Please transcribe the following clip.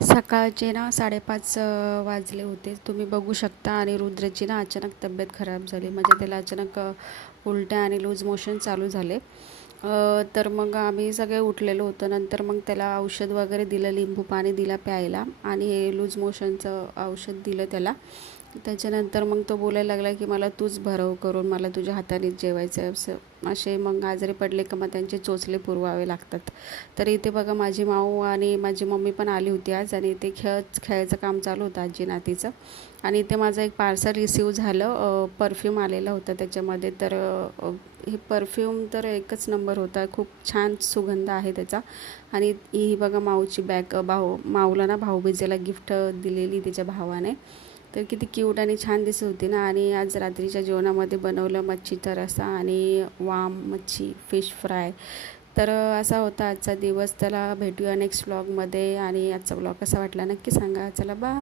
सकाळचे ना साडेपाच वाजले होते. तुम्ही बघू शकता आणि रुद्रची ना अचानक तब्येत खराब झाली. म्हणजे त्याला अचानक उलट्या आणि लूज मोशन चालू झाले. तर मग आम्ही सगळे उठलेलो होतो. नंतर मग त्याला औषध वगैरे दिलं लिंबू पाणी दिला प्यायला. आणि हे लूज मोशनचं औषध दिलं त्याला. त्याच्यानंतर मग तो बोलायला लागला की मला तूच भरव करून मला तुझ्या हातानेच जेवायचं आहे. असं असे मग आजारी पडले का मग त्यांचे चोचले पुरवावे लागतात. तर इथे बघा माझी माऊ आणि माझी मम्मी पण आली होती आज आणि इथे खेळ खेळायचं काम चालू होतं आजी नातीचं. आणि इथे माझं एक पार्सल रिसीव झालं परफ्यूम आलेलं होतं त्याच्यामध्ये. तर हे परफ्यूम तर एकच नंबर होता. खूप छान सुगंध आहे त्याचा. आणि ही बघा माऊची बॅग भाऊ माऊला ना भाऊबीजेला गिफ्ट दिलेली तिच्या भावाने. तर किती क्यूट आणि छान दिसत होती ना. आणि आज रात्रीच्या जेवणामध्ये बनवलं मच्छीचा रस्सा आणि वाम मच्छी फिश फ्राय तर असा होता आजचा दिवस. त्याला भेटूया नेक्स्ट ब्लॉगमध्ये आणि आजचा व्लॉग कसा वाटला नक्की सांगा. चला बा